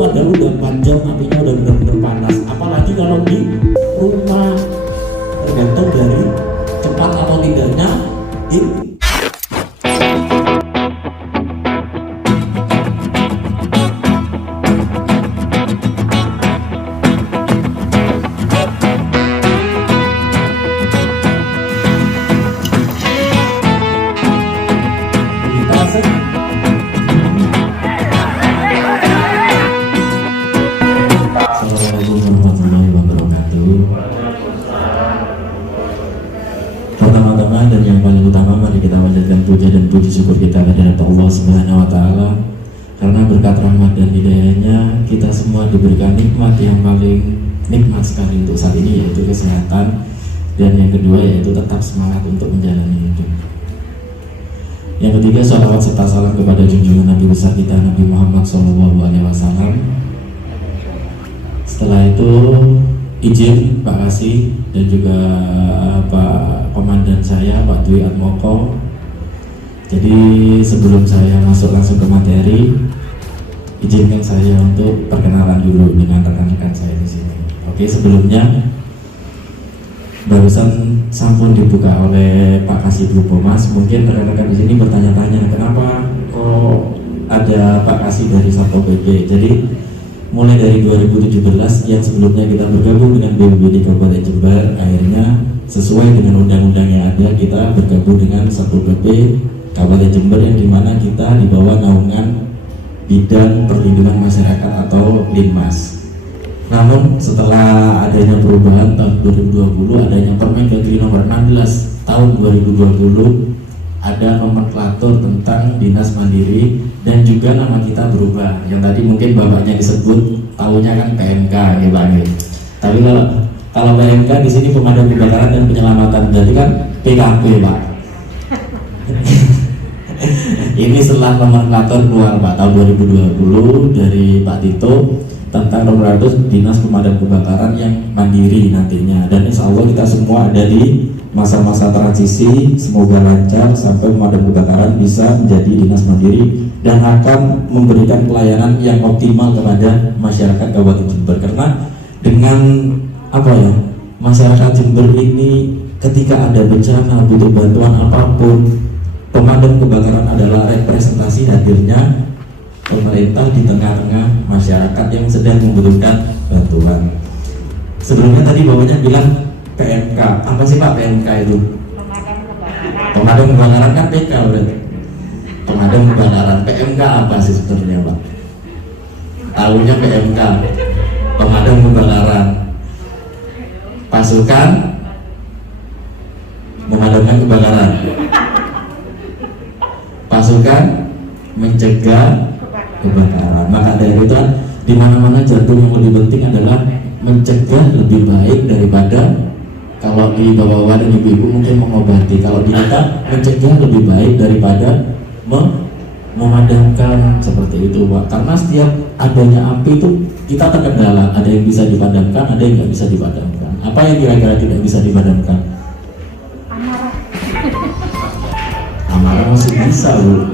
padahal udah panjang, apinya udah benar-benar panas. Apalagi kalau di rumah, tergantung dari cepat atau tidaknya ini. Pertama-tama dan yang paling utama, mari kita panjatkan puja dan puji syukur kita kepada Allah Subhanahu wa Ta'ala, karena berkat rahmat dan hidayahnya kita semua diberikan nikmat yang paling nikmat sekali untuk saat ini, yaitu kesehatan, dan yang kedua yaitu tetap semangat untuk menjalani hidup. Yang ketiga, sholawat serta salam kepada junjungan Nabi besar kita Nabi Muhammad SAW. Setelah itu izin Pak Kasih dan juga Pak Komandan saya Pak Dwi Atmoko. Jadi sebelum saya masuk langsung ke materi, izinkan saya untuk perkenalan dulu dengan rekan-rekan saya di sini. Oke, sebelumnya barusan sampun dibuka oleh Pak Kasih Mas. Mungkin rekan-rekan di sini bertanya-tanya kenapa kok ada Pak Kasih dari Satpol PP. Jadi mulai dari 2017 yang sebelumnya kita bergabung dengan BPBD Kabupaten Jember, akhirnya sesuai dengan undang-undang yang ada kita bergabung dengan Satpol PP Kabupaten Jember, yang dimana kita di bawah naungan Bidang Perlindungan Masyarakat atau Linmas. Namun setelah adanya perubahan tahun 2020, adanya Permendagri nomor 16 tahun 2020, ada nomenklatur tentang Dinas Mandiri, dan juga nama kita berubah. Yang tadi mungkin bapaknya disebut tahunya kan PMK ya Pak. Tapi kalau PMK di sini Pemadam Kebakaran dan Penyelamatan, jadi kan PKP Pak. Ini setelah nomenklatur keluar Pak tahun 2020 dari Pak Tito tentang nomenklatur Dinas Pemadam Kebakaran yang mandiri nantinya, dan insya Allah kita semua ada di masa-masa transisi, semoga lancar sampai pemadam kebakaran bisa menjadi dinas mandiri dan akan memberikan pelayanan yang optimal kepada masyarakat Kabupaten Jember. Karena dengan masyarakat Jember ini ketika ada bencana butuh bantuan apapun, pemadam kebakaran adalah representasi hadirnya pemerintah di tengah-tengah masyarakat yang sedang membutuhkan bantuan. Sebelumnya tadi bapaknya bilang PMK, apa sih Pak PMK itu? Pemadam kebakaran kan PK berarti. Pemadam kebakaran, PMK apa sih sebenarnya Pak? Tahunya PMK, pemadam kebakaran, pasukan memadamkan kebakaran, pasukan mencegah kebakaran. Maka dari itu di mana-mana jantung yang lebih penting adalah mencegah lebih baik daripada kalau di bapak-bapak dan ibu-ibu mungkin mengobati. Kalau di kita mencegah lebih baik daripada memadamkan, seperti itu Pak. Karena setiap adanya api itu kita terkendala, ada yang bisa dipadamkan, ada yang nggak bisa dipadamkan. Apa yang kira-kira tidak bisa dipadamkan? Amarah masih bisa Bu.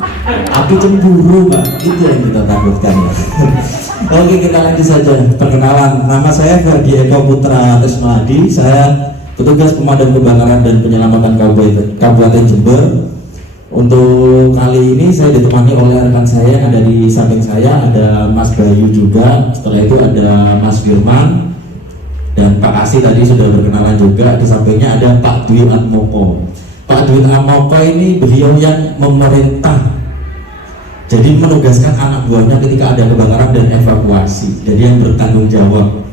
Api cemburu Pak, itu yang kita takutkan ya. Oke, kita lanjut saja perkenalan. Nama saya Ferdi Eko Putra Tesmadi. Saya petugas pemadam kebakaran dan penyelamatan Kabupaten Jember. Untuk kali ini saya ditemani oleh rekan saya yang ada di samping saya, ada Mas Bayu juga. Setelah itu ada Mas Firman dan Pak Kasih tadi sudah berkenalan juga. Di sampingnya ada Pak Dwi Atmoko. Pak Dwi Atmoko ini beliau yang memerintah, jadi menugaskan anak buahnya ketika ada kebakaran dan evakuasi. Jadi yang bertanggung jawab.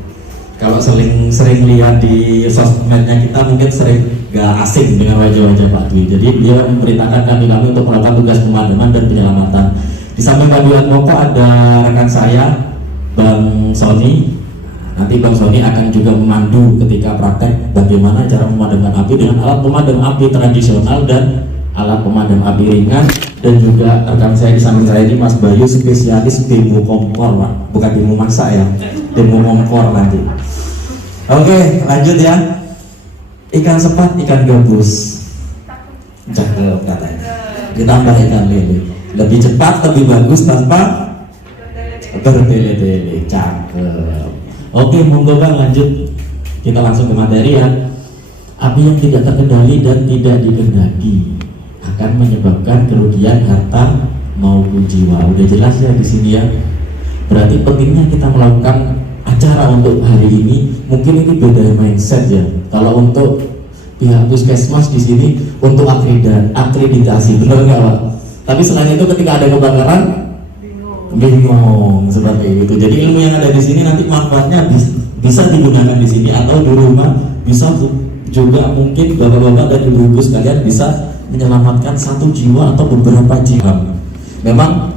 Kalau sering lihat di sosmednya kita mungkin sering gak asing dengan wajah-wajah Pak Dwi. Jadi beliau memerintahkan kami untuk melakukan tugas pemadaman dan penyelamatan. Di samping Pak Dwi Atmoko ada rekan saya Bang Sony. Nanti Bang Sony akan juga memandu ketika praktek bagaimana cara memadamkan api dengan alat pemadam api tradisional dan alat pemadam api ringan. Dan juga rekan saya di samping saya ini Mas Bayu, spesialis demo kompor Pak, bukan demo masak ya, demo kompor nanti. Oke, lanjut ya. Ikan sepat, ikan gabus, cakep katanya. Ditambah ikan lele, lebih cepat, lebih bagus tanpa Bertele-tele, cakep. Oke, monggo Bang, lanjut. Kita langsung ke materi ya. Api yang tidak terkendali dan tidak dikendaki akan menyebabkan kerugian harta maupun jiwa. Udah jelas ya di sini ya. Berarti pentingnya kita melakukan acara untuk hari ini. Mungkin ini beda mindset ya. Kalau untuk pihak puskesmas di sini untuk akreditasi, benar nggak Pak? Tapi selain itu ketika ada kebakaran, bingung seperti itu. Jadi ilmu yang ada di sini nanti manfaatnya bisa digunakan di sini atau di rumah, bisa juga mungkin bapak-bapak dan ibu-ibu sekalian bisa menyelamatkan satu jiwa atau beberapa jiwa. Memang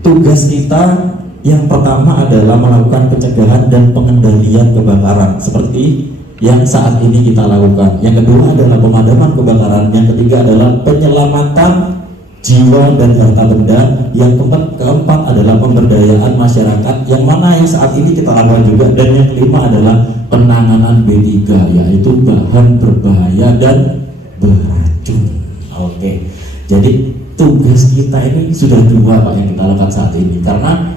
tugas kita yang pertama adalah melakukan pencegahan dan pengendalian kebakaran seperti yang saat ini kita lakukan. Yang kedua adalah pemadaman kebakaran. Yang ketiga adalah penyelamatan jiwa dan harta benda. Yang keempat adalah pemberdayaan masyarakat, yang mana yang saat ini kita lakukan juga. Dan yang kelima adalah penanganan B3, yaitu bahan berbahaya dan beracun. Oke, jadi tugas kita ini sudah dua Pak yang kita lakukan saat ini. Karena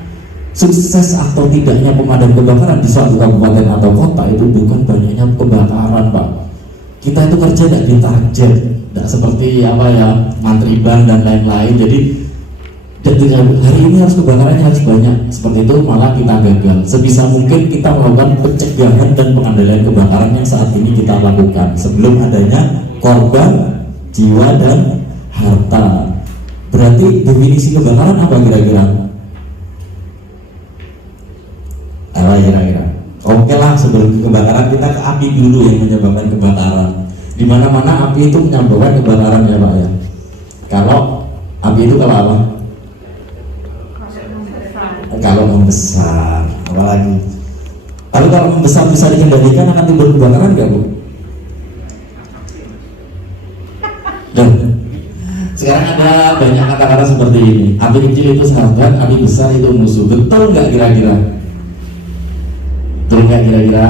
sukses atau tidaknya pemadam kebakaran di suatu kabupaten atau kota itu bukan banyaknya kebakaran Pak. Kita itu kerja tidak ditarget, tidak seperti apa ya, ngantri ban dan lain-lain. Jadi hari ini harus kebakarannya harus banyak, seperti itu malah kita gagal. Sebisa mungkin kita melakukan pencegahan dan pengendalian kebakaran yang saat ini kita lakukan sebelum adanya korban jiwa dan harta. Berarti definisi kebakaran apa kira-kira? Apa kira-kira? Oke lah, sebelum kebakaran kita ke api dulu yang menyebabkan kebakaran. Di mana-mana api itu menyebabkan kebakaran ya Pak ya. Kalau api itu kalau apa? Kalau membesar, apalagi. Tapi kalau membesar bisa dikendalikan akan timbul kebakaran nggak Bu? Dan sekarang ada banyak kata-kata seperti ini. Api kecil itu sahabat, api besar itu musuh. Betul nggak kira-kira? Betul nggak kira-kira?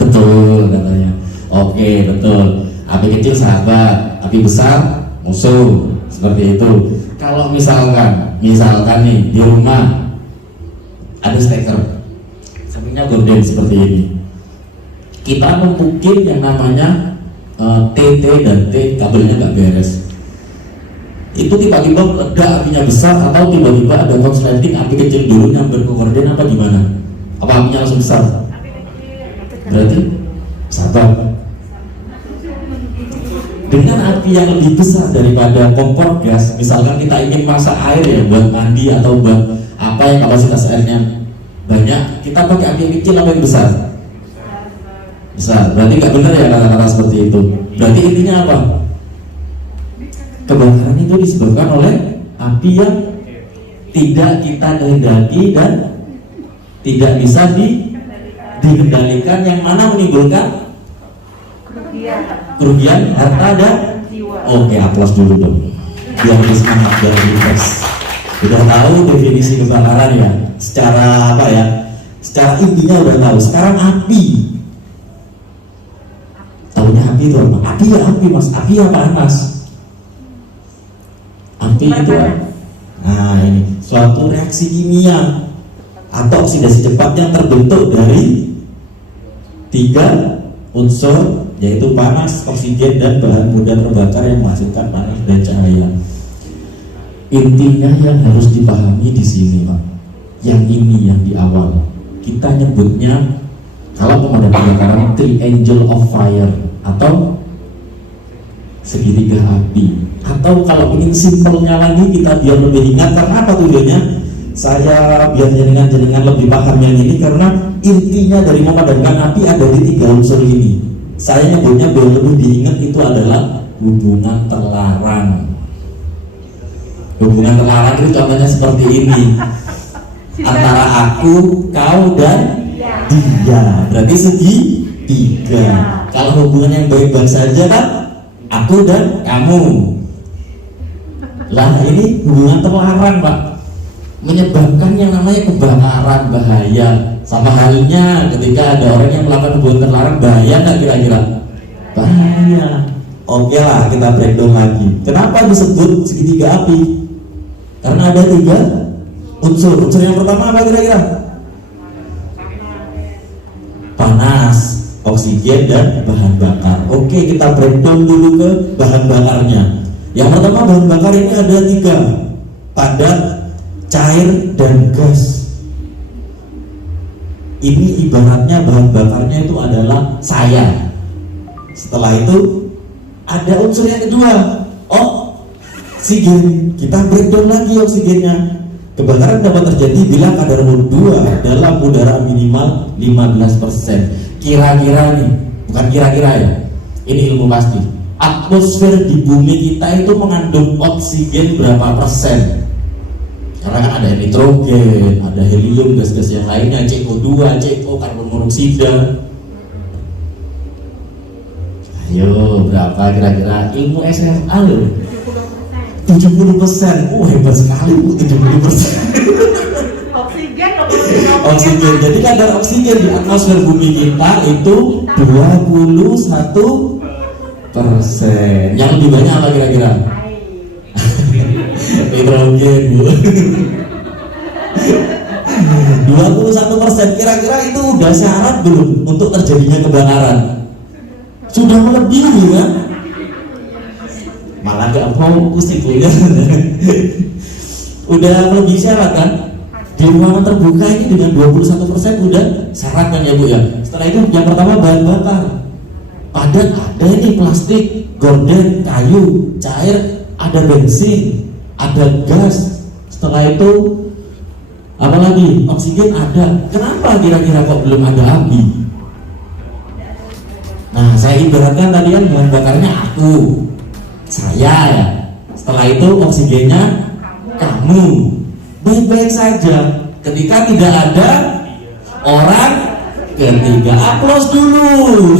Betul katanya. Oke, betul. Api kecil sahabat, api besar musuh. Seperti itu. Kalau misalkan nih di rumah ada steker, sampingnya gorden seperti ini. Kita mempukin yang namanya TT dan T, kabelnya nggak beres. Itu tiba-tiba meledak apinya besar, atau tiba-tiba ada korsleting api kecil dulu nyamber ke gorden apa gimana? Apa apinya langsung besar? Berarti sabar. Dengan api yang lebih besar daripada kompor gas, misalkan kita ingin masak air ya buat mandi atau buat apa yang kapasitas airnya banyak, kita pakai api yang kecil apa yang besar? Besar. Berarti nggak benar ya kata-kata seperti itu. Berarti intinya apa? Kebakaran itu disebabkan oleh api yang tidak kita kehendaki dan tidak bisa dikendalikan, yang mana menimbulkan kerugian harta dan jiwa. Oke, aplaus dulu dong biar lebih semangat, biar lebih fresh. Udah tahu definisi kebakaran ya, secara apa ya, secara intinya udah tahu. Sekarang api, tahunya api itu apa? Api ya api mas, api ya panas. Api itu apa? Nah ini suatu reaksi kimia atau oksidasi cepat yang terbentuk dari 3 unsur, yaitu panas, oksigen, dan bahan mudah terbakar yang menghasilkan panas dan cahaya. Intinya yang harus dipahami di sini Pak, yang ini yang di awal kita nyebutnya kalau pemadam kebakaran triangle of fire atau segitiga api, atau kalau ingin simpelnya lagi kita biar lebih ingat. Karena apa tujuannya? Saya biar jenengan lebih paham yang ini, karena intinya dari memadamkan api ada di 3 unsur ini. Saya nyebutnya biar lebih diingat itu adalah hubungan terlarang. Hubungan terlarang itu contohnya seperti ini, antara aku, kau, dan dia. Berarti segitiga. Kalau hubungan yang baik-baik saja kan aku dan kamu. Lah ini hubungan terlarang Pak, menyebabkan yang namanya kebakaran, bahaya. Sama halnya ketika ada orang yang melakukan hubungan terlarang, bahaya nggak kira-kira? Bahaya. Oke lah, kita breakdown lagi. Kenapa disebut segitiga api? Karena ada 3 Unsur yang pertama apa kira-kira? Panas, oksigen, dan bahan bakar. Oke, kita breakdown dulu ke bahan bakarnya. Yang pertama, bahan bakar ini ada 3: padat, cair, dan gas. Ini ibaratnya bahan bakarnya itu adalah saya. Setelah itu ada unsur yang kedua, oksigen. Kita breakdown lagi oksigennya. Kebakaran dapat terjadi bila kadar O2 dalam udara minimal 15%. Kira-kira nih, bukan kira-kira ya, ini ilmu pasti. Atmosfer di bumi kita itu mengandung oksigen berapa persen? Karena kan ada nitrogen, ada helium, gas-gas yang lainnya, CO2, CO, karbon monoksida. Ayo, berapa kira-kira? Ilmu SMA loh. 70%. Hebat sekali Bu, 70%. Oksigen. Jadi kadar oksigen di atmosfer bumi kita itu 21%. Yang lebih banyak apa kira-kira? Nitrogen Bu. 21%. Kira-kira itu udah syarat belum untuk terjadinya kebakaran? Sudah melebihi kan? Malah gak fokus ibu ya. Udah melebihi syarat kan? Di ruangan terbuka ini dengan 21% udah syarat kan ya Bu ya. Setelah itu yang pertama bahan bakar. Padat ada ini plastik, gorden, kayu, cair, ada bensin, ada gas. Setelah itu apa lagi? Oksigen ada. Kenapa kira-kira kok belum ada api? Nah, saya ibaratkan tadi kan bahan bakarnya aku, saya ya. Setelah itu oksigennya kamu. Baik-baik saja. Ketika tidak ada orang ketiga, aplaus dulu.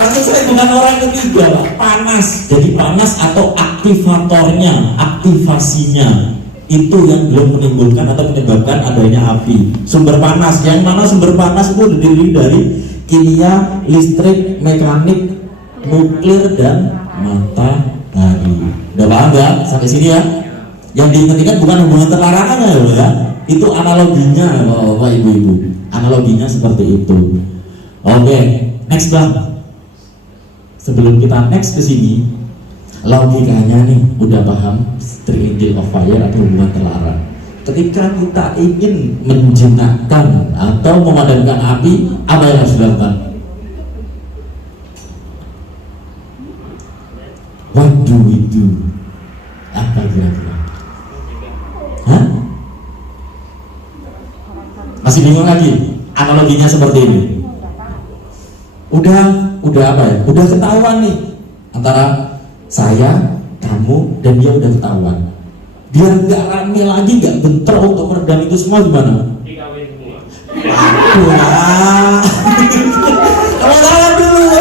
Tapi saya bukan orang ketiga, panas. Jadi panas atau aktivatornya, aktivasinya itu yang belum menimbulkan atau menyebabkan adanya api. Sumber panas, yang mana sumber panas itu terdiri dari kimia, listrik, mekanik, nuklir, dan matahari. Udah paham ya sampai sini ya? Yang diingat bukan hubungan terlarangan ya, itu analoginya Bapak Ibu-ibu, analoginya seperti itu. Oke, next Bang. Sebelum kita next ke sini, logikanya nih udah paham triangle of fire atau hubungan terlarang. Ketika kita ingin menjinakkan atau memadamkan api, apa yang harus dilakukan? What do we do? Apa kira-kira? Hah? Masih bingung lagi? Analoginya seperti ini. Udah apa ya? Udah ketahuan nih antara saya, kamu, dan dia udah ketahuan. Biar nggak rame lagi, nggak bentrok untuk meredam itu semua gimana? Waduh ya. Kalau tangan dulu.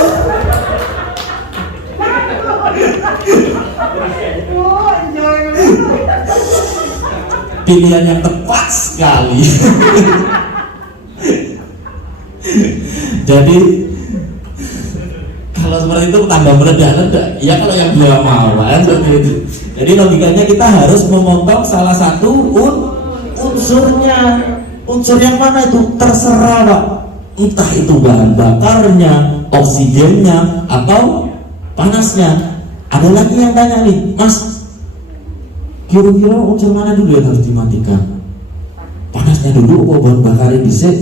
Pilihan yang tepat sekali. Jadi kalau seperti itu tambah meledak-ledak. Ya kalau yang dia mau kan seperti itu. Jadi logikanya kita harus memotong salah satu unsurnya. Unsur yang mana itu terserah Pak. Entah itu bahan bakarnya, oksigennya, atau panasnya. Ada lagi yang tanya nih, Mas, kira-kira unsur mana dulu yang harus dimatikan? Panasnya dulu, apa bahan bakarnya bisa?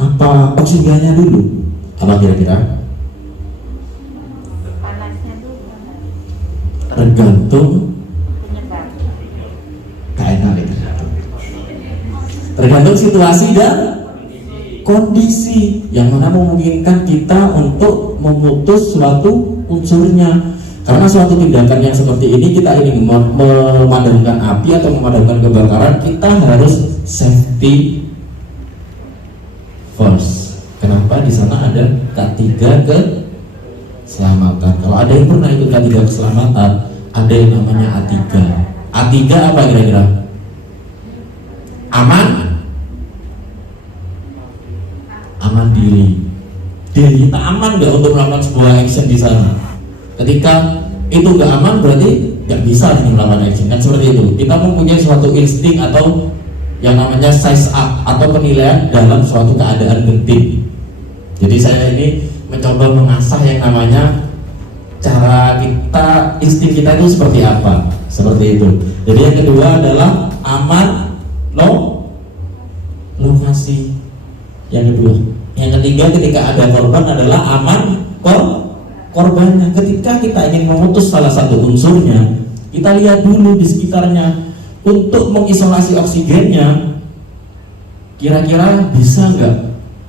Apa oksigennya dulu? Apa kira-kira? Panasnya dulu. Tergantung Penyebab. Tergantung situasi dan kondisi yang mana memungkinkan kita untuk memutus suatu unsurnya. Karena suatu tindakan yang seperti ini, kita ingin memadamkan api atau memadamkan kebakaran, kita harus safety first. Kenapa? Di sana ada K3 keselamatan. Kalau ada yang pernah ikut K3 keselamatan, ada yang namanya A3. A3 apa kira-kira? Aman? Aman diri. Diri kita aman nggak untuk melakukan sebuah action di sana? Ketika itu nggak aman, berarti nggak bisa ini melakukan action kan seperti itu. Kita mempunyai suatu insting atau yang namanya size up atau penilaian dalam suatu keadaan genting. Jadi saya ini mencoba mengasah yang namanya cara kita, insting kita itu seperti apa, seperti itu. Jadi yang kedua adalah aman lokasi. Yang kedua, yang ketiga ketika ada korban adalah aman korbannya. Ketika kita ingin memutus salah satu unsurnya, kita lihat dulu di sekitarnya untuk mengisolasi oksigennya. Kira-kira bisa nggak?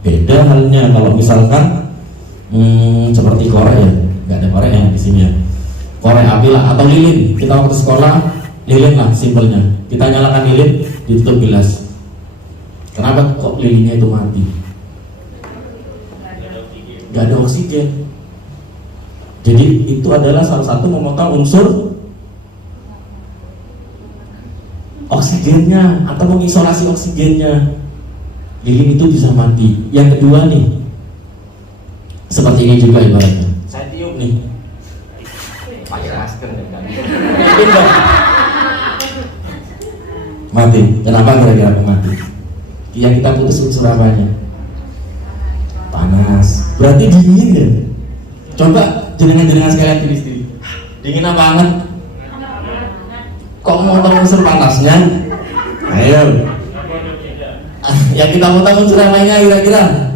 Beda halnya kalau misalkan seperti korek ya, nggak ada korek yang di sini ya. Korek api lah atau lilin. Kita waktu sekolah lilin lah simpelnya. Kita nyalakan lilin, ditutup gelas. Kenapa kok lilinnya itu mati? Nggak ada oksigen. Jadi itu adalah salah satu memotong unsur oksigennya atau mengisolasi oksigennya. Lilin itu bisa mati. Yang kedua nih, seperti ini juga ibaratnya. Saya tiup nih, pakai masker pindah mati. Kenapa kira-kira mati? Yang kita putus unsur apanya? Panas. Berarti dingin ya? Coba jenengan sekalian pilih dingin apa hangat? Kok mau tahu unsur panasnya? Ayo. Yang kita potong unsur lainnya kira-kira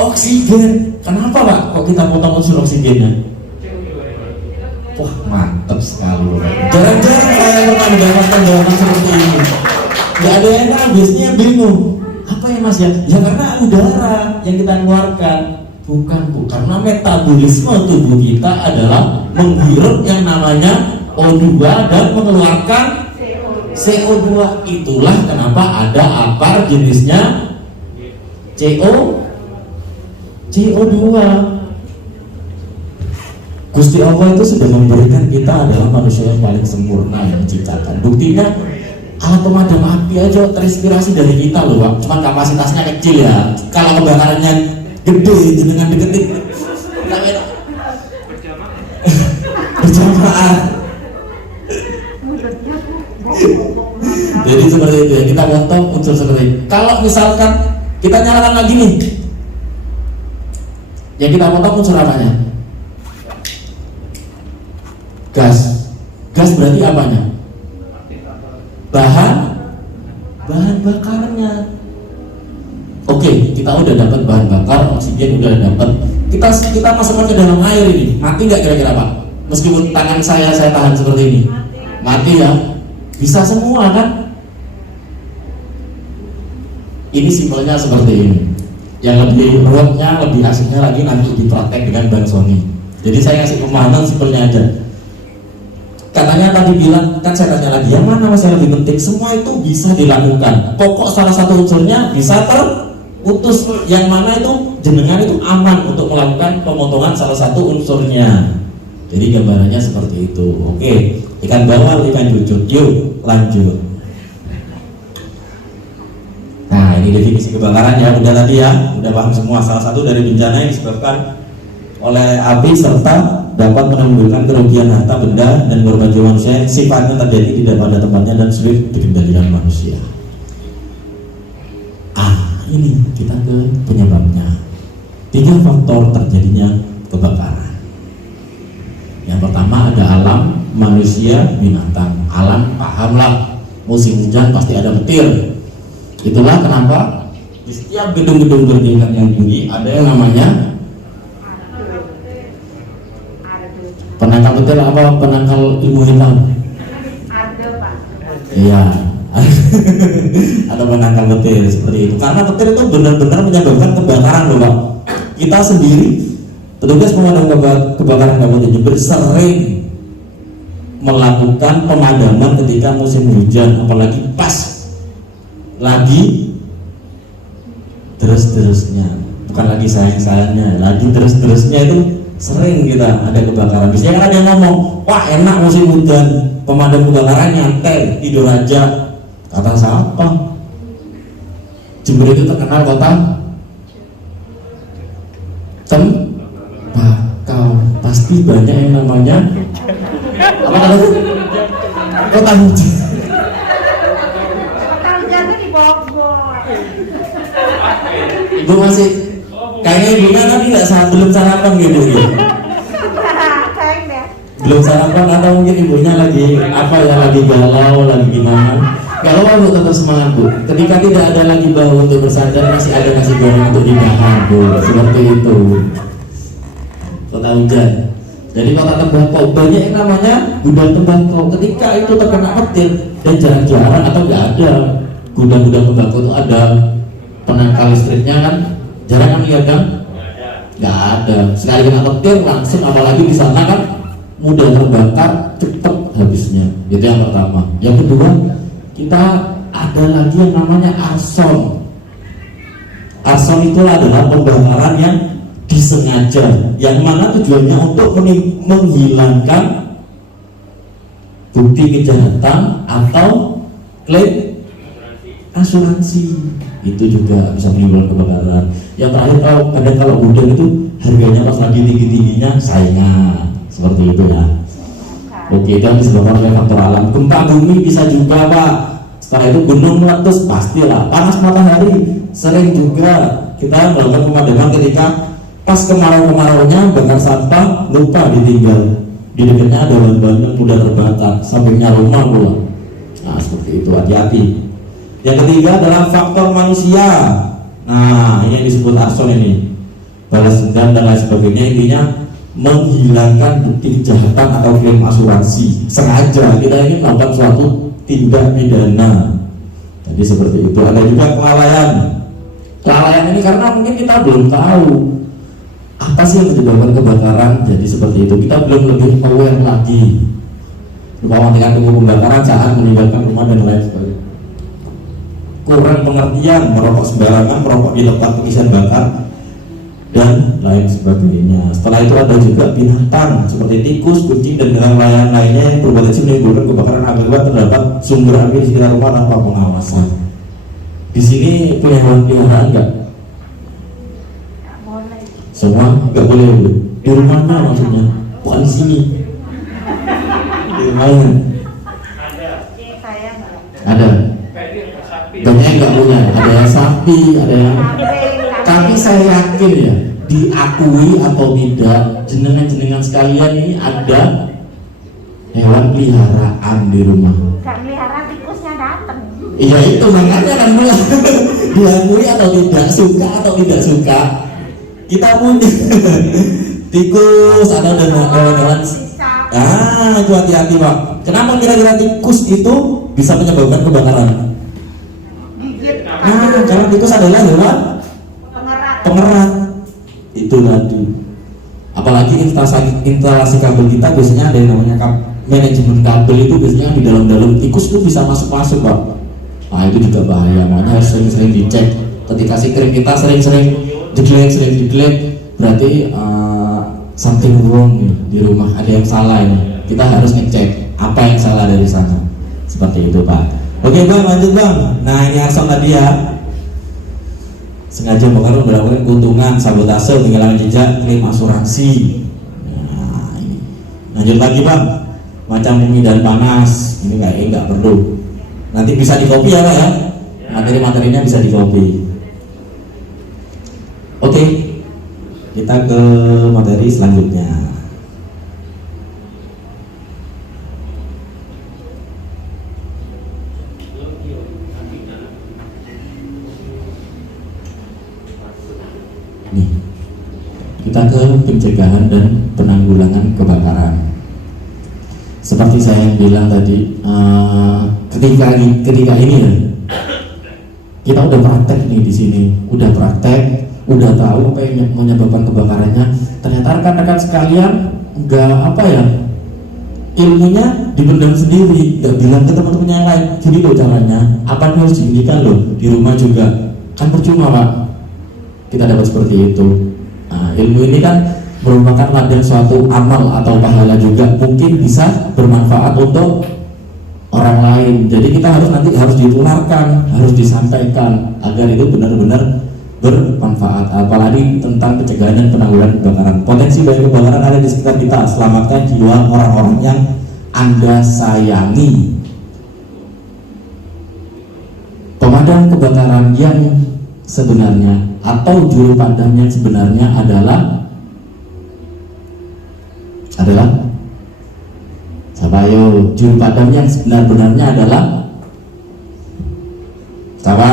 oksigen. Kenapa Pak? Kok kita potong unsur oksigennya? Wah mantap sekali. Jarang-jarang saya pernah mendapatkan jawaban seperti ini. Gak ada yang tahu, biasanya bingung. Apa ya Mas ya? Ya karena udara yang kita keluarkan. Bukan Bu, karena metabolisme tubuh kita adalah menghirup yang namanya O2 dan mengeluarkan CO2. Itulah kenapa ada apar jenisnya CO2. Gusti Allah itu sudah memberikan kita adalah manusia yang paling sempurna yang diciptakan. Buktinya alat pemadam api aja terinspirasi dari kita loh Pak. Cuma kapasitasnya kecil ya. Kalau kebakarannya gede dengan deketin berjamaah. Jadi seperti itu ya, kita potong unsur seperti itu. Kalau misalkan kita nyalakan lagi nih, yang kita potong unsur apanya? Gas. Gas berarti apanya? Bahan bakarnya. Oke, kita udah dapat bahan bakar, oksigen udah dapat. Kita masukkan ke dalam air ini, mati nggak kira-kira Pak? Meskipun tangan saya tahan seperti ini, mati ya? Bisa semua kan? Ini simpelnya seperti ini. Yang lebih ruwetnya, lebih asiknya lagi nanti dipraktek dengan Bang Sony. Jadi saya kasih pemahaman simpelnya aja. Katanya tadi bilang, kan saya tanya lagi, yang mana Mas yang lebih penting? Semua itu bisa dilakukan. Pokok salah satu unsurnya bisa terputus. Yang mana itu jenengan itu aman untuk melakukan pemotongan salah satu unsurnya. Jadi gambarannya seperti itu. Oke, ikan bawal, ikan cucut. Yuk lanjut. Nah ini definisi kebakaran ya, udah tadi ya, udah paham semua. Salah satu dari bencana yang disebabkan oleh api serta dapat menimbulkan kerugian harta benda dan korban jiwa manusia, sifatnya terjadi tidak pada tempatnya dan sulit dikendalikan manusia. Ini kita ke penyebabnya. 3 faktor terjadinya kebakaran. Yang pertama ada alam, manusia, binatang. Alam pahamlah, musim hujan pasti ada petir. Itulah kenapa di setiap gedung-gedung bertingkat yang tinggi ada yang namanya penangkal petir apa penangkal ilmu hitam? Iya. Atau penangkal petir seperti itu. Karena petir itu benar-benar menyebabkan kebakaran loh Pak. Kita sendiri petugas pemadam kebakaran Kabupaten Jember sering melakukan pemadaman ketika musim hujan, apalagi pas lagi terus-terusnya, bukan lagi sayang-sayangnya, lagi terus-terusnya itu sering kita ada kebakaran. Biasanya kan ada yang ngomong, wah enak musim hujan, pemadam kebakaran nyantai tidur aja. Kata siapa? Jember itu terkenal kota tembakau. Pasti banyak yang namanya Apa tadi? Kota hujan. Kota hujan tuh di Bogor. Ibu masih kayaknya ibunya tadi belum sarapan gitu ya. Sayang deh. Belum sarapan atau mungkin ibunya lagi apa ya, lagi galau, lagi gimana. Kalau Bu tetap semangat Bu. Ketika tidak ada lagi bahu untuk bersandar, masih ada nasi goreng untuk dibakar Bu. Seperti itu. Kota hujan. Jadi kota tembakau, banyak yang namanya gudang tembakau. Ketika itu terkena petir dan jarang-jarang atau nggak ada gudang-gudang tembakau itu ada penangkal listriknya kan, jarang kan lihat kan? Nggak ada. Sekali kena petir langsung, apalagi di sana kan mudah terbakar, cepat habisnya. Itu yang pertama. Yang kedua, kita ada lagi yang namanya arson. Arson itu adalah pembakaran yang disengaja, yang mana tujuannya untuk menghilangkan bukti kejahatan atau klaim asuransi. Itu juga bisa menimbulkan kebakaran. Yang terakhir, kalau gudang itu harganya pas lagi tinggi-tingginya saingan, seperti itu ya. Oke, itu yang disebabkan oleh faktor alam. Gempa bumi bisa juga Pak. Setelah itu gunung meletus pastilah. Panas matahari sering juga kita melakukan pemadaman ketika pas kemarau-kemaraunya bakar sampah lupa ditinggal. Di dekatnya ada bahan-bahan yang mudah terbakar, sampingnya rumah pula. Nah seperti itu, hati-hati. Yang ketiga adalah faktor manusia. Nah ini yang disebut arson ini, balas dendam dan lain sebagainya. Intinya menghilangkan bukti kejahatan atau klaim asuransi sengaja. Kita ingin melakukan suatu tindak pidana. Jadi seperti itu. Ada juga kelalaian. Kelalaian ini karena mungkin kita belum tahu apa sih yang menyebabkan kebakaran. Jadi seperti itu, kita belum lebih aware lagi. Lupa mematikan tunggu pembakaran saat meninggalkan rumah dan lain sebagainya. Kurang pengertian, merokok sembarangan, merokok di tempat pengisian bakar dan lain sebagainya. Setelah itu ada juga binatang seperti tikus, kucing dan lain lainnya yang berpotensi menimbulkan kebakaran akibat terdapat sumber api di sekitar rumah tanpa pengawasan. Di sini punya hewan peliharaan enggak? Semua nggak boleh Bu. Di rumahnya maksudnya, bukan di sini. Di rumahnya ada. Banyak yang nggak punya. Ada yang sapi, ada yang. Tapi saya yakin ya, diakui atau tidak, jenengan sekalian ini ada hewan peliharaan di rumah. Gak melihara, tikusnya datang. Iya itu makanya kan mulai diakui atau tidak, suka atau tidak suka. Kita punya tikus atau hewan-hewan. Itu hati-hati Pak. Kenapa kira-kira tikus itu bisa menyebabkan kebakaran? Gigit. Karena tikus adalah hewan pengerat. Itu tadi. Apalagi instalasi kabel kita biasanya ada yang namanya manajemen kabel itu biasanya di dalam-dalam tikus itu bisa masuk-masuk Pak. Nah itu juga bahaya. Makanya harus sering-sering dicek. Ketika si krim kita sering-sering jeglek, berarti something wrong nih, di rumah ada yang salah ini. Kita harus ngecek apa yang salah dari sana. Seperti itu Pak. Oke Bang, lanjut Bang. Nah ini arson tadi ya, sengaja membakar mendapatkan keuntungan, sabotase, menghilangkan jejak, klaim asuransi. Nah, ini. Lanjut lagi Bang, macam bumi dan panas. Ini kayaknya nggak perlu. Nanti bisa di copy ya Pak ya. Materi-materinya bisa di copy. Oke, kita ke materi selanjutnya. Nih, kita ke pencegahan dan penanggulangan kebakaran. Seperti saya yang bilang tadi, ketika ini ya, kita udah praktek nih di sini, udah praktek. Udah tahu apa yang menyebabkan kebakarannya. Ternyata rekan-rekan sekalian nggak ilmunya dipendam sendiri, nggak bilang ke teman-teman yang lain. Jadi loh caranya, apa yang harus diinginkan loh di rumah juga kan percuma Pak. Kita dapat seperti itu. Nah, ilmu ini kan merupakan ladang suatu amal atau pahala juga, mungkin bisa bermanfaat untuk orang lain. Jadi kita harus ditularkan, harus disampaikan agar itu benar-benar bermanfaat, apalagi tentang pencegahan dan penanggulangan kebakaran. Potensi dari kebakaran ada di sekitar kita. Selamatkan jiwa orang-orang yang Anda sayangi. Pemadam kebakaran yang sebenarnya atau juru padam yang sebenarnya adalah siapa? Ayo, juru padam yang sebenarnya adalah siapa?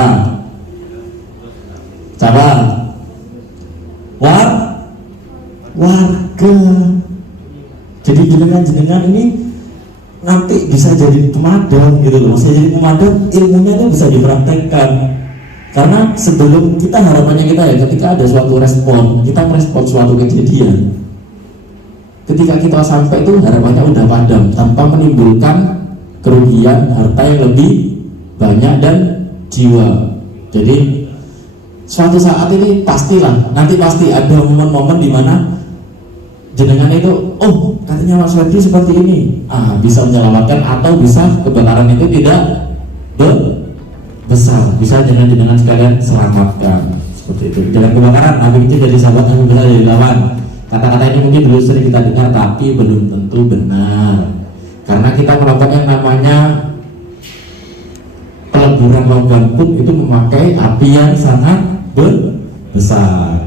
Warga. Jadi jenengan ini nanti bisa jadi pemadam gitu loh. Bisa jadi pemadam, ilmunya itu bisa dipraktekkan. Karena sebelum kita, harapannya kita ya, ketika ada suatu respon, kita merespon suatu kejadian, ketika kita sampai itu harapannya udah padam tanpa menimbulkan kerugian harta yang lebih banyak dan jiwa. Jadi suatu saat ini pastilah, nanti pasti ada momen-momen di mana jenengan itu, oh katanya Mas Ferdi seperti ini, bisa menyelamatkan atau bisa kebakaran itu tidak besar, bisa jenengan sekalian selamatkan seperti itu. Jangan kebakaran, Nabi itu dari sahabat yang bisa jadi lawan. Kata-kata ini mungkin dulu sering kita dengar, tapi belum tentu benar. Karena kita melakukan yang namanya peleburan logam pun itu memakai api yang sangat besar.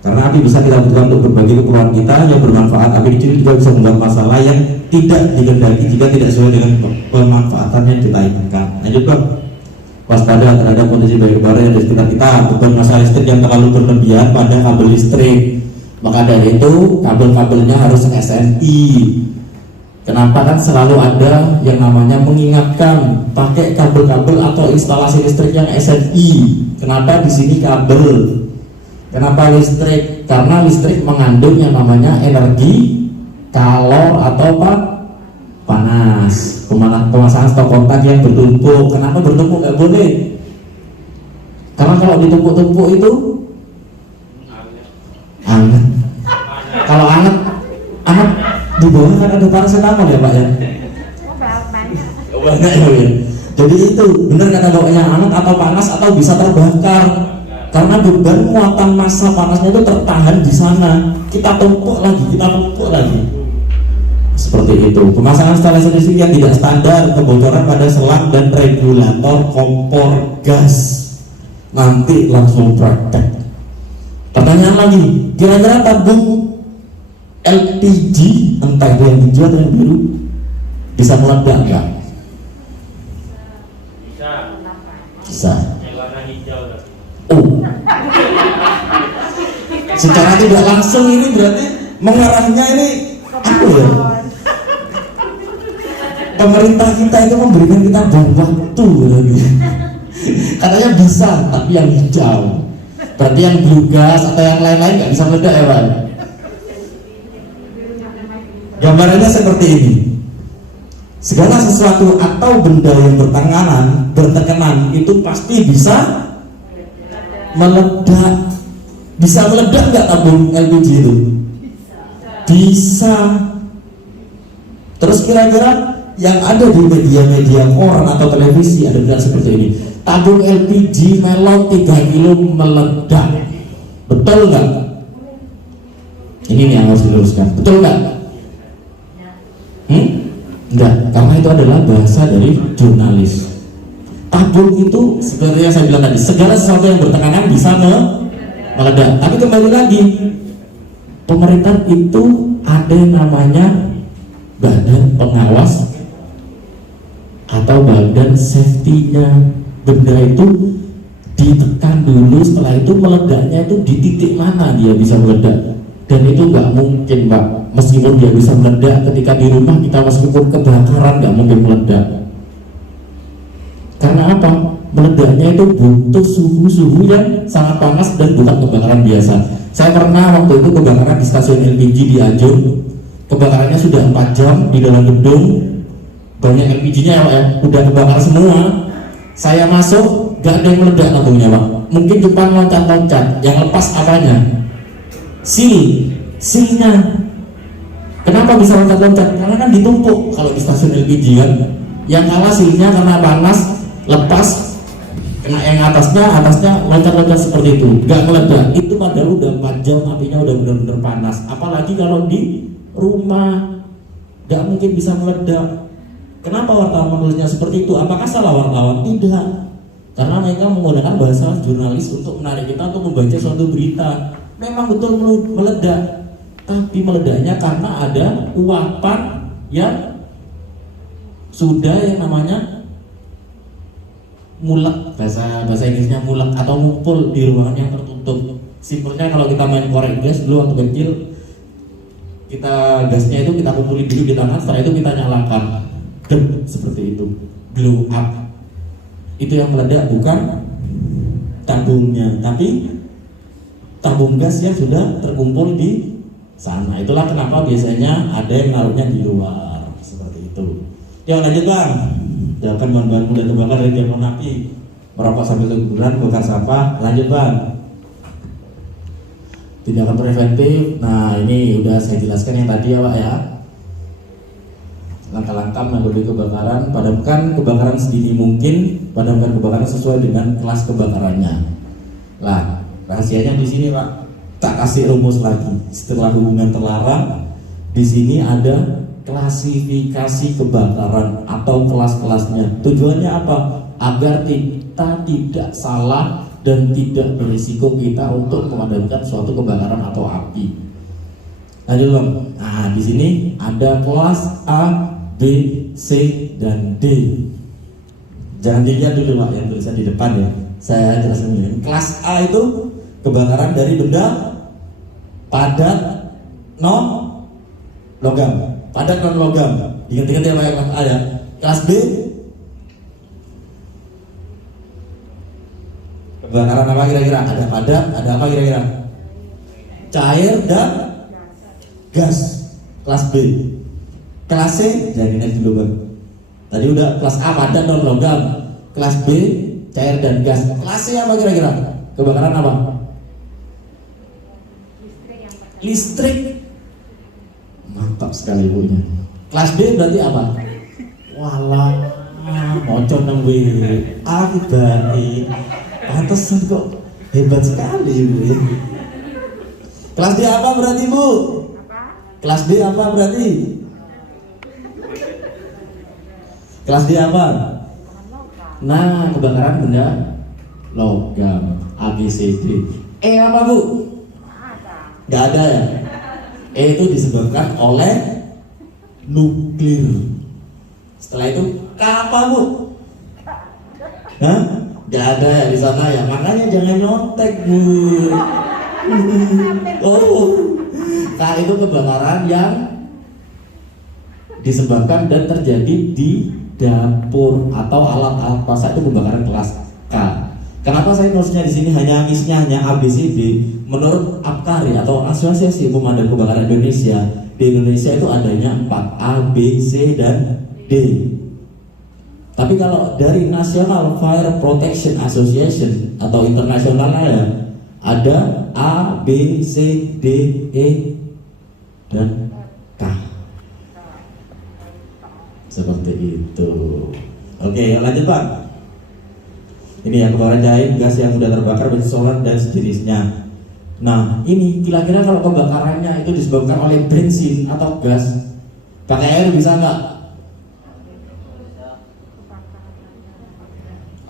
Karena api bisa kita butuhkan untuk berbagi keperluan kita yang bermanfaat. Api kecil juga bisa membuat masalah yang tidak dikehendaki jika tidak sesuai dengan pemanfaatan yang kita inginkan. Lanjut Bang. Waspada terhadap kondisi baik baru yang di sekitar kita. Beban masa listrik yang terlalu berlebihan pada kabel listrik. Maka dari itu kabel-kabelnya harus SNI. Kenapa kan selalu ada yang namanya mengingatkan pakai kabel-kabel atau instalasi listrik yang SNI. Kenapa di sini kabel? Kenapa listrik? Karena listrik mengandung yang namanya energi kalor atau panas. Pemasangan stok kontak yang bertumpuk. Kenapa bertumpuk? Nggak boleh. Karena kalau ditumpuk-tumpuk itu anget. Kalau anget di bawah kan ada paracetamol ya Pak ya. Banyak ya. Jadi itu benar kata bawahnya, anget atau panas atau bisa terbakar. Karena beban muatan massa panasnya itu tertahan di sana. Kita tumpuk lagi. Seperti itu. Pemasangan instalasi listrik yang tidak standar, kebocoran pada selang dan regulator kompor gas. Nanti langsung praktek. Pertanyaan lagi, kira-kira tabung LPG entah itu yang hijau atau yang biru bisa meledak nggak? Bisa. Oh, secara tidak langsung ini berarti mengarahnya ini apa ya? Pemerintah kita itu memberikan kita waktu lagi. Katanya bisa, tapi yang hijau. Berarti yang biogas atau yang lain-lain nggak bisa meledak ya Pak? Gambarannya seperti ini. Segala sesuatu atau benda yang bertekanan itu pasti bisa meledak. Bisa meledak nggak tabung LPG itu? Bisa. Terus kira-kira yang ada di media-media koran atau televisi ada bilang seperti ini, tabung LPG melon 3 kilo meledak. Betul nggak? Ini nih yang harus diluruskan. Betul nggak? Enggak, karena itu adalah bahasa dari jurnalis. Tabung itu seperti yang saya bilang tadi, segala sesuatu yang bertekanan bisa meledak. Tapi kembali lagi, pemerintah itu ada yang namanya badan pengawas atau badan safety-nya. Benda itu ditekan dulu, setelah itu meledaknya itu di titik mana dia bisa meledak. Dan itu nggak mungkin Pak, meskipun dia bisa meledak ketika di rumah kita, meskipun kebakaran nggak mungkin meledak. Karena apa? Meledaknya itu butuh suhu yang sangat panas dan bukan kebakaran biasa. Saya pernah waktu itu kebakaran di stasiun LPG di Ajur. Kebakarannya sudah 4 jam di dalam gedung, banyak LPG-nya ya, udah kebakar semua. Saya masuk, gak ada yang meledak tabungnya Pak. Mungkin cuma loncat-loncat, yang lepas apanya? Silnya. Kenapa bisa loncat-loncat? Karena kan ditumpuk kalau di stasiun LPG kan. Yang kalah silnya karena panas, lepas, kena yang atasnya loncat-loncat seperti itu, gak meledak. Itu padahal udah 4 jam apinya udah benar-benar panas. Apalagi kalau di rumah nggak mungkin bisa meledak. Kenapa wartawan menulisnya seperti itu? Apakah salah wartawan? Tidak, karena mereka menggunakan bahasa jurnalis untuk menarik kita untuk membaca suatu berita. Memang betul meledak, tapi meledaknya karena ada uapan yang sudah yang namanya mulek, bahasa Inggrisnya mulek atau ngumpul di ruangan yang tertutup. Simpelnya kalau kita main korek gas dulu waktu kecil, kita gasnya itu kita kumpulin dulu di tangan, setelah itu kita nyalakan, seperti itu, blow up. Itu yang meledak, bukan tabungnya, tapi tabung gas yang sudah terkumpul di sana. Itulah kenapa biasanya ada yang naruhnya di luar, seperti itu. Ya lanjut bang. Jangan bahan-bahan mudah terbakar dari jalur api, merokok sambil liburan, bakar sampah. Lanjut bang. Tindakan preventif. Nah ini udah saya jelaskan yang tadi ya pak ya. Langkah-langkah menghadapi kebakaran. Padamkan kebakaran sedini mungkin. Padamkan kebakaran sesuai dengan kelas kebakarannya. Lah rahasianya di sini pak. Tak kasih rumus lagi. Setelah hubungan terlarang, di sini ada klasifikasi kebakaran atau kelas-kelasnya. Tujuannya apa? Agar kita tidak salah dan tidak berisiko kita untuk memadamkan suatu kebakaran atau api. Lanjut bang. Nah di sini ada kelas A, B, C, dan D. Jangan dilihat dulu pak yang tulisan di depan ya. Saya jelaskan dulu. Kelas A itu kebakaran dari benda padat non logam. Padat non logam. Ingat-ingat ya pak yang kelas A ya. Kelas B kebakaran apa kira-kira? Ada padat, ada apa kira-kira? Cair dan gas. Kelas B. Kelas C, jangan next dulu bang. Tadi udah kelas A padat non logam. Kelas B cair dan gas. Kelas C apa kira-kira? Kebakaran apa? Listrik. Mantap sekali ibunya. Kelas D berarti apa? Walah, mocon nang aku baik. Pantesan kok hebat sekali ibu. Kelas D apa berarti bu? Kelas D apa berarti? Kelas D apa? Nah, kebakaran benda logam. A, B, C, D. E apa bu? Gak ada ya? E itu disebabkan oleh nuklir. Setelah itu K apa bu? Hah? Gak ada ya di sana ya? Makanya jangan nyontek bu. Oh, K itu kebakaran yang disebabkan dan terjadi di dapur atau alat-alat masak, itu kebakaran kelas K. Kenapa saya nulisnya di sini hanya isinya hanya A, B, C, D? Menurut APKARI atau Asosiasi Pemadam Kebakaran Indonesia, di Indonesia itu adanya 4 A, B, C, dan D. Tapi kalau dari National Fire Protection Association atau internasionalnya ada A, B, C, D, E, dan K. Seperti itu. Oke, lanjut Pak. Ini ya kebakaran cair, gas yang mudah terbakar, besi solar dan sejenisnya. Nah, ini kira-kira kalau kebakarannya itu disebabkan oleh bensin atau gas, pakai air bisa nggak?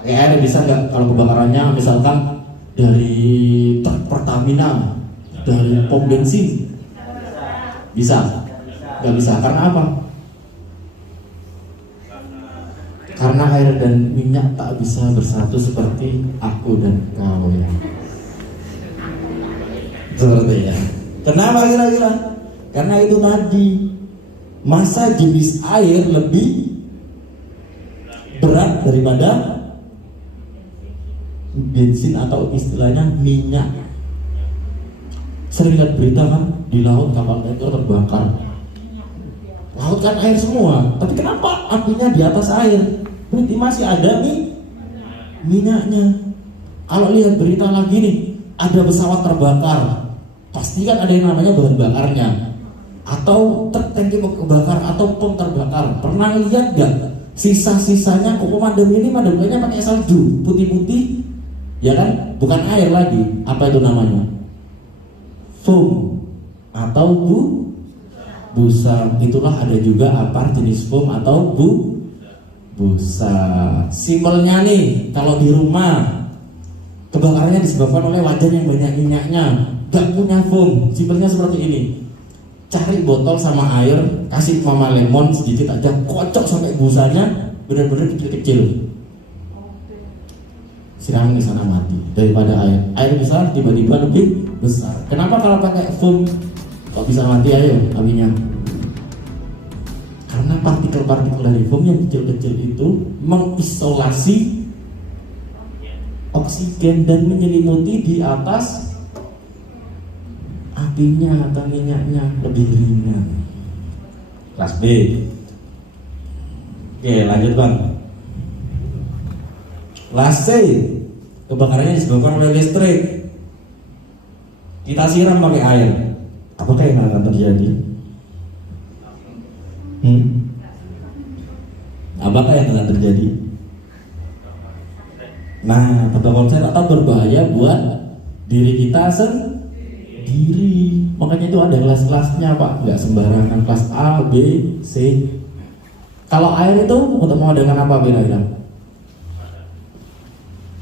Pakai air bisa nggak? Kalau kebakarannya misalkan dari truk Pertamina, dari pom bensin, bisa? Nggak bisa. Karena apa? Karena air dan minyak tak bisa bersatu seperti aku dan kau ya. Seperti ya. Kenapa kira-kira? Karena itu tadi, massa jenis air lebih berat daripada bensin atau istilahnya minyak. Sering lihat berita kan di laut kapal tanker terbakar. Laut kan air semua, tapi kenapa apinya di atas air? Berarti masih ada minyaknya. Kalau lihat berita lagi nih, ada pesawat terbakar, pasti kan ada yang namanya bahan bakarnya, atau truk tangki kebakar atau pom terbakar. Pernah lihat gak sisa-sisanya? Kok pemadam ini madamnya pakai salju putih-putih, ya kan? Bukan air lagi. Apa itu namanya? Foam atau busa. Itulah ada juga apar jenis foam atau busa. Simpelnya nih, kalau di rumah kebakarannya disebabkan oleh wajan yang banyak minyaknya, gak punya foam, simpelnya seperti ini. Cari botol sama air, kasih mama lemon sedikit aja, kocok sampai busanya benar-benar kecil-kecil. Siram di sana mati daripada air besar tiba-tiba lebih besar. Kenapa kalau pakai foam kok bisa mati? Ayo apinya. Karena partikel-partikel dari foam yang kecil-kecil itu mengisolasi oksigen dan menyelimuti di atas apinya atau minyaknya, lebih ringan. Kelas B. Oke, lanjut bang. Kelas C, kebakarannya disebabkan oleh listrik. Kita siram pakai air, apakah yang akan terjadi? Apakah yang akan terjadi? Nah, pada konsep atau berbahaya buat diri kita sendiri. Makanya itu ada kelas-kelasnya pak, nggak sembarangan kelas A, B, C. Kalau air itu untuk memadamkan apa beda-beda?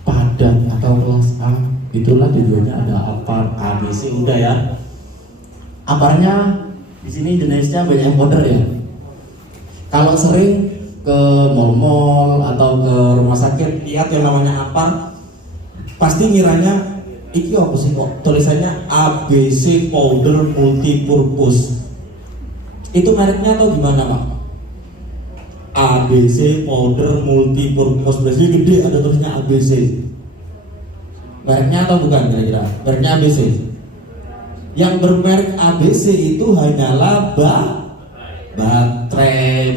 Padat atau kelas A, itulah tujuannya ada apar, A, B, C, udah ya. Aparnya di sini jenisnya banyak yang modern ya. Kalau sering ke mall-mall atau ke rumah sakit lihat yang namanya apar, pasti ngiranya iki apa sih kok tulisannya ABC powder multipurpose. Itu mereknya atau gimana pak? ABC powder multipurpose, berarti gede ada tulisannya ABC. Mereknya atau bukan kira-kira? Mereknya ABC. Yang bermerek ABC itu hanyalah baterai.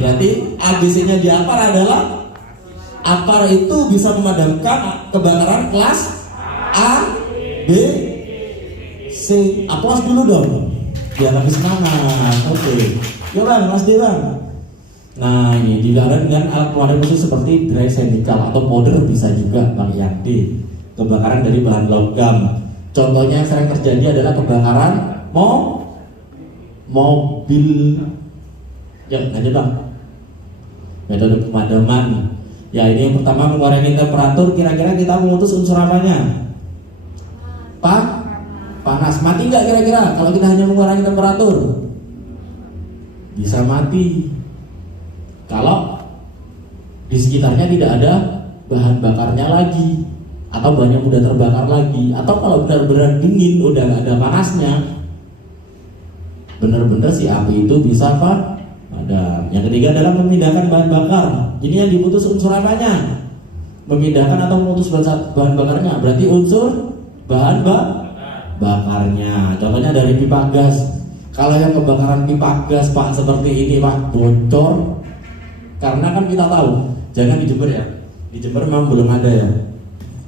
Berarti ABC-nya di apar adalah apar itu bisa memadamkan kebakaran kelas A, B, C. Aplaus dulu dong biar lebih semangat. Oke. Yuk bang, kelas D bang. Nah ini dilarang dengan alat pemadam khusus seperti dry chemical atau powder, bisa juga bang yang D. Kebakaran dari bahan logam. Contohnya yang sering terjadi adalah kebakaran mobil. Ya, lanjut bang. Metode pemadaman. Ya ini yang pertama, mengurangi temperatur. Kira-kira kita memutus unsur apanya? Panas. Mati nggak kira-kira kalau kita hanya mengurangi temperatur? Bisa mati. Kalau di sekitarnya tidak ada bahan bakarnya lagi, atau banyak mudah terbakar lagi, atau kalau benar-benar dingin udah nggak ada panasnya, benar-benar si api itu bisa apa? Ada. Yang ketiga adalah memindahkan bahan bakar. Ini yang diputus unsur apanya? Memindahkan atau memutus bahan bakarnya. Berarti unsur bahan bakarnya. Contohnya dari pipa gas. Kalau yang kebakaran pipa gas pak seperti ini pak, bocor. Karena kan kita tahu, jangan di Jember ya. Di Jember memang belum ada ya.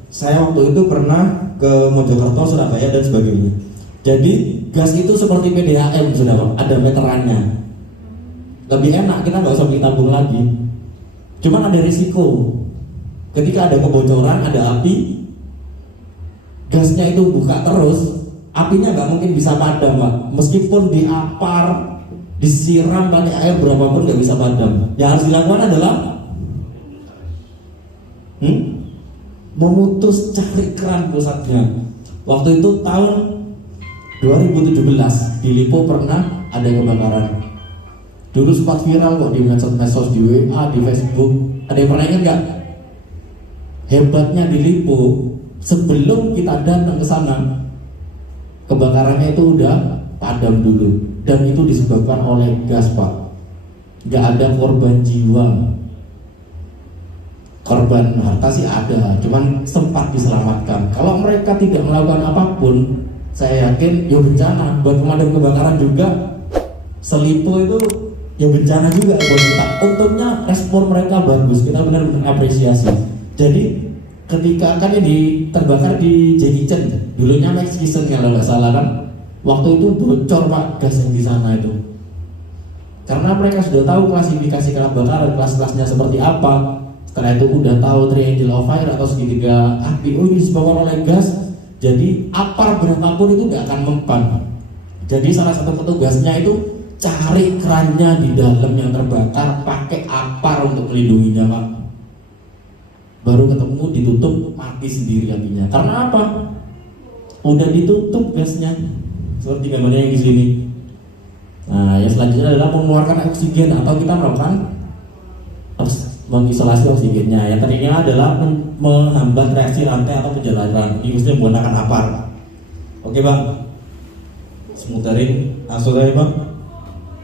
Saya waktu itu pernah ke Mojokerto, Surabaya dan sebagainya. Jadi gas itu seperti PDAM sudah pak, ada meterannya. Lebih enak, kita nggak usah beli tabung lagi. Cuman ada risiko. Ketika ada kebocoran, ada api, gasnya itu buka terus, apinya nggak mungkin bisa padam pak. Meskipun diapar, disiram pakai air berapapun nggak bisa padam. Yang harus dilakukan adalah memutus, cari keran pusatnya. Waktu itu tahun 2017 di Lipo pernah ada kebakaran. Dulu sempat viral kok di medsos, di WA, di Facebook. Ada yang pernah ingat nggak? Hebatnya di Lipo, sebelum kita datang ke sana, kebakarannya itu udah padam dulu, dan itu disebabkan oleh gas pak. Nggak ada korban jiwa. Korban harta sih ada, cuman sempat diselamatkan. Kalau mereka tidak melakukan apapun, saya yakin ya bencana buat pemadam kebakaran juga. Selipo itu ya bencana juga buat kita. Untungnya respon mereka bagus, kita benar-benar apresiasi. Jadi ketika kan ini terbakar di Jackie Chan, dulunya Max Kitchen kalau nggak salah kan, waktu itu bocor pak gas yang di sana itu. Karena mereka sudah tahu klasifikasi kebakaran, kelas-kelasnya seperti apa. Setelah itu udah tahu triangle of fire atau segitiga api, ini disebabkan oleh gas. Jadi apar berapapun itu nggak akan mempan. Jadi salah satu petugasnya itu cari kerannya di dalam yang terbakar, pakai apar untuk melindunginya Pak. Baru ketemu ditutup, mati sendiri apinya. Karena apa? Udah ditutup gasnya, seperti gambarnya yang di sini. Nah, yang selanjutnya adalah mengeluarkan oksigen atau kita melakukan mengisolasi oksigennya. Yang tadinya adalah menghambat reaksi rantai atau penjalanan. Ini mesti menggunakan apar. Oke Bang, semuterin langsung aja Bang.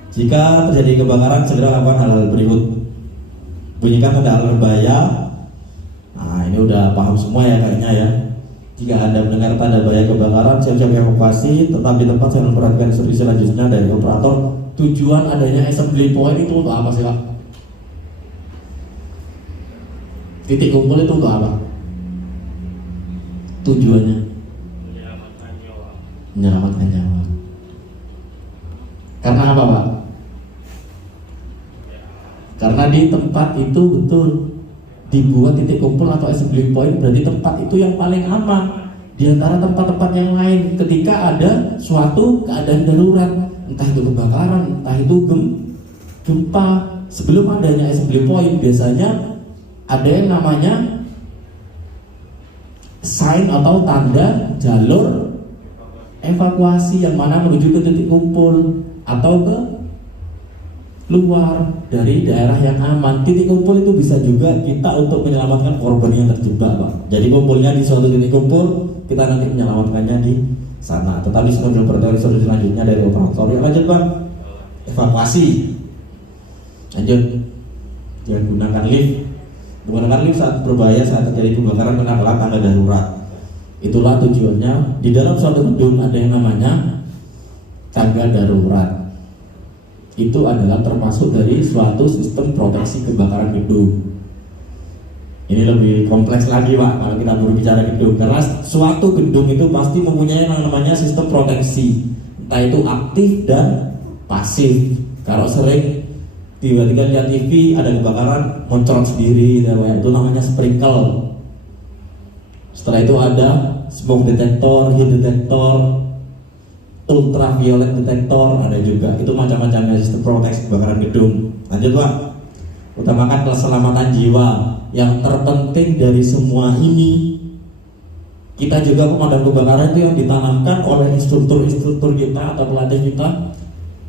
Jika terjadi kebakaran, segera lakukan hal-hal berikut. Bunyikan tanda alarm bahaya. Nah, ini udah paham semua ya kayaknya ya. Jika Anda mendengar tanda bahaya kebakaran, siap-siap evakuasi. Tetap di tempat saya memperhatikan instruksi selanjutnya dari operator. Tujuan adanya assembly point itu untuk apa sih Pak? Titik kumpul itu untuk apa? Tujuannya menyelamatkan nyawa. Karena apa Pak? Karena di tempat itu betul dibuat titik kumpul atau assembly point, berarti tempat itu yang paling aman di antara tempat-tempat yang lain ketika ada suatu keadaan darurat, entah itu kebakaran, entah itu gempa. Sebelum adanya assembly point biasanya ada yang namanya sign atau tanda jalur evakuasi yang mana menuju ke titik kumpul atau ke luar dari daerah yang aman. Titik kumpul itu bisa juga kita untuk menyelamatkan korban yang terjebak Pak. Jadi kumpulnya di suatu titik kumpul, kita nanti menyelamatkannya di sana. Tetapi sebelum bertanya selanjutnya dari operator. Ya, lanjut Pak. Evakuasi. Lanjut. Dia gunakan lift. Menggunakan lift saat berbahaya saat terjadi kebakaran menaklak tanda darurat. Itulah tujuannya. Di dalam suatu gedung ada yang namanya tangga darurat. Itu adalah termasuk dari suatu sistem proteksi kebakaran gedung. Ini lebih kompleks lagi Pak kalau kita berbicara gedung, karena suatu gedung itu pasti mempunyai yang namanya sistem proteksi, entah itu aktif dan pasif. Kalau sering tiba-tiba lihat TV ada kebakaran, muncrat sendiri, itu namanya sprinkle. Setelah itu ada smoke detector, heat detector, ultraviolet detector, ada juga. Itu macam-macamnya sistem proteksi kebakaran gedung. Lanjut Pak. Utamakan keselamatan jiwa. Yang terpenting dari semua ini, kita juga pemadam kebakaran itu yang ditanamkan oleh instruktur kita atau pelatih kita.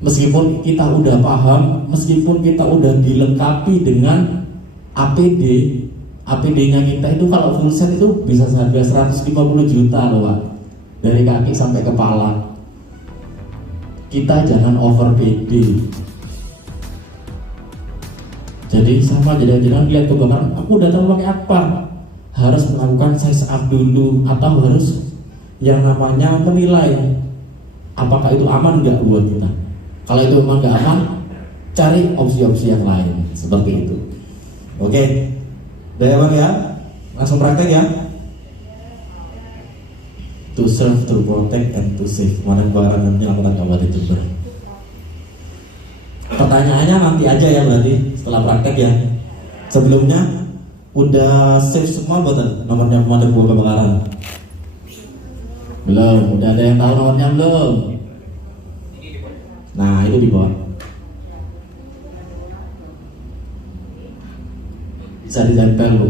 Meskipun kita udah paham, meskipun kita udah dilengkapi dengan APD-nya kita itu kalau full set itu bisa seharga 150 juta loh Pak, dari kaki sampai kepala. Kita jangan over PD. Jadi sama, jangan lihat kebakaran, aku datang pakai apa? Harus melakukan size up dulu, atau harus yang namanya menilai apakah itu aman nggak buat kita. Kalau itu memang nggak aman, cari opsi-opsi yang lain seperti itu. Oke, udah ya Bang ya, langsung praktek ya. To serve, to protect, and to save. Mana kebakaran dan penyelamatan Kabupaten Jember. Pertanyaannya nanti aja ya berarti setelah praktek ya. Sebelumnya udah save semua buatan nomornya pemadam kebakaran? Belum. Udah ada yang tahu nomornya belum? Nah itu di bawah. Bisa ditempel Bu.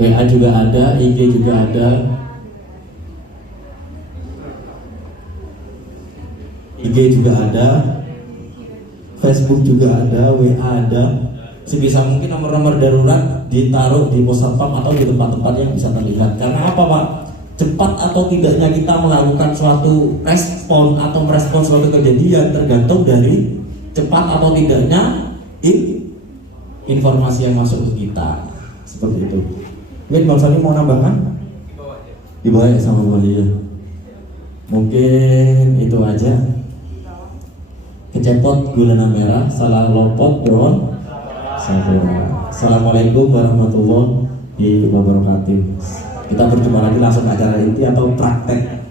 WA juga ada, IG juga ada. IG juga ada, Facebook juga ada, WA ada. Sebisa mungkin nomor-nomor darurat ditaruh di pos satpam atau di tempat-tempat yang bisa terlihat. Karena apa Pak? Cepat atau tidaknya kita melakukan suatu respon atau merespon suatu kejadian tergantung dari cepat atau tidaknya informasi yang masuk ke kita. Seperti itu. Mungkin Bang Sani mau nambahkan? Di bawah ya sama bawah ya. Mungkin itu aja. Kecepot gulana merah, salah lopot bawon sabora. Assalamualaikum warahmatullahi wabarakatuh. Kita berjumpa lagi langsung ke acara inti atau praktek